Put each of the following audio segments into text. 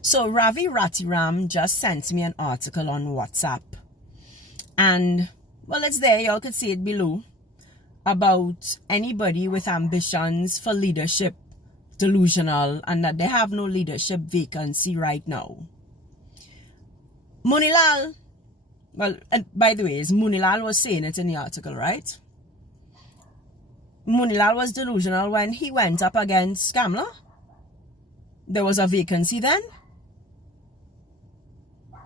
So Ravi Ratiram just sent me an article on WhatsApp. And, well, it's there. Y'all could see it below. About anybody with ambitions for leadership, delusional, and that they have no leadership vacancy right now. Moonilal, well, and by the way, Moonilal was saying it in the article, right? Moonilal was delusional when he went up against Kamla. There was a vacancy then.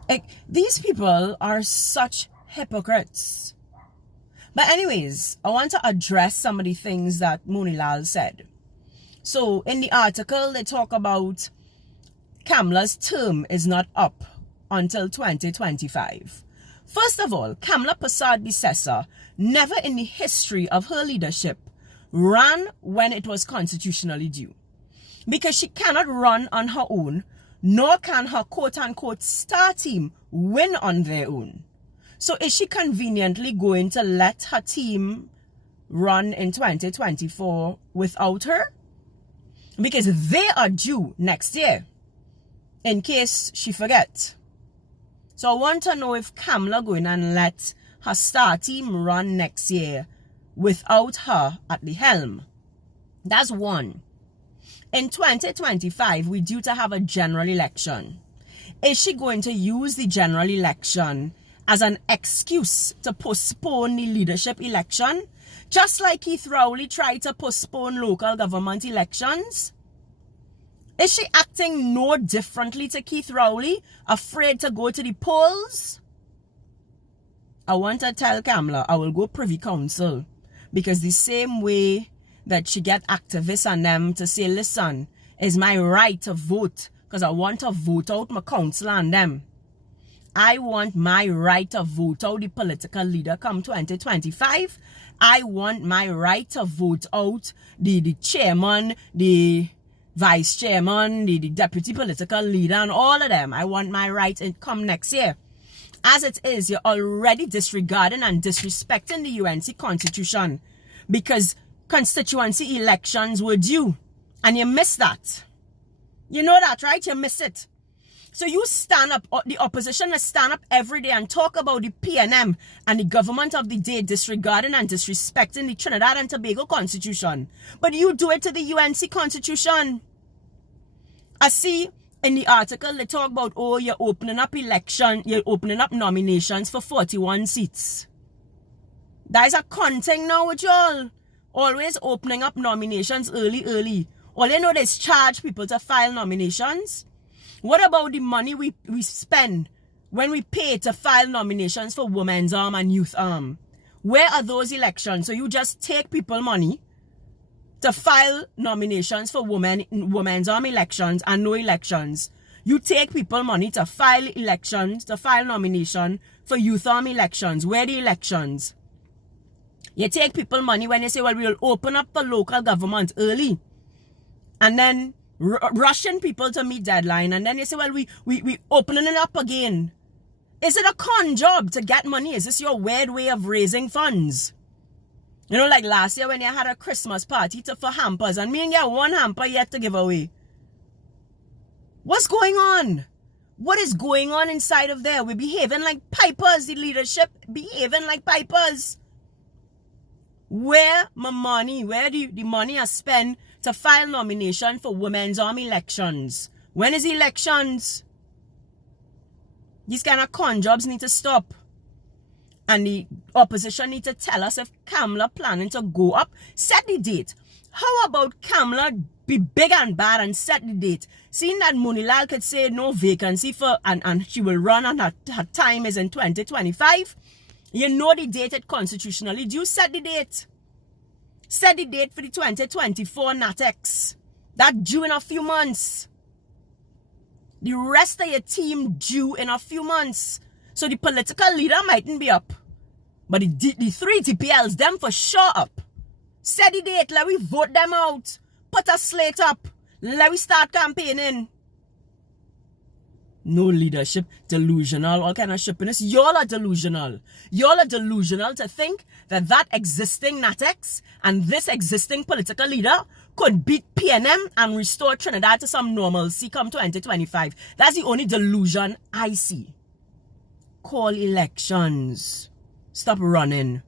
Like, these people are such hypocrites. But anyways, I want to address some of the things that Moonilal said. So in the article, they talk about Kamla's term is not up until 2025. First of all, Kamla Persad-Bissessar never in the history of her leadership ran when it was constitutionally due. Because she cannot run on her own, nor can her quote-unquote star team win on their own. So is she conveniently going to let her team run in 2024 without her? Because they are due next year, in case she forgets. So I want to know if Kamla going and let her star team run next year without her at the helm. That's one. In 2025, we're due to have a general election. Is she going to use the general election as an excuse to postpone the leadership election? Just like Keith Rowley tried to postpone local government elections? Is she acting no differently to Keith Rowley, afraid to go to the polls? I want to tell Kamla I will go privy council, because the same way that she get activists and them to say, listen, it's my right to vote because I want to vote out my council and them. I want my right to vote out the political leader come 2025. I want my right to vote out the chairman, the vice chairman, the deputy political leader, and all of them. I want my right to come next year. As it is, you're already disregarding and disrespecting the UNC Constitution because constituency elections were due. And you missed that. You know that, right? You missed it. So you stand up, the opposition will stand up every day and talk about the PNM and the government of the day disregarding and disrespecting the Trinidad and Tobago Constitution. But you do it to the UNC Constitution. I see in the article they talk about, oh, you're opening up nominations for 41 seats. That is a con thing now with y'all. Always opening up nominations early. All you know is charge people to file nominations. What about the money we spend when we pay to file nominations for Women's Arm and Youth Arm? Where are those elections? So you just take people money to file nominations for Women's Arm elections and no elections. You take people money to file elections, to file nomination for Youth Arm elections. Where are the elections? You take people money when they say, well, we'll open up the local government early. And then rushing people to meet deadline. And then they say, well, we opening it up again. Is it a con job to get money? Is this your weird way of raising funds? You know, like last year when you had a Christmas party for hampers. And me and get one hamper yet to give away. What's going on? What is going on inside of there? We're behaving like pipers. The leadership behaving like pipers. Where my money, where the money I spend to file nomination for Women's Arm elections? When is elections? These kind of con jobs need to stop. And the opposition need to tell us if Kamla planning to go up. Set the date. How about Kamla be big and bad and set the date? Seeing that Moonilal could say no vacancy for and she will run and her time is in 2025. You know the date it constitutionally due. Set the date. Set the date for the 2024 NATEX. That due in a few months. The rest of your team due in a few months. So the political leader mightn't be up. But the three TPLs, them for sure up. Set the date. Let we vote them out. Put a slate up. Let we start campaigning. No leadership, delusional, all kind of shippiness. Y'all are delusional. Y'all are delusional to think that existing NATEX and this existing political leader could beat PNM and restore Trinidad to some normalcy come 2025. That's the only delusion I see. Call elections. Stop running.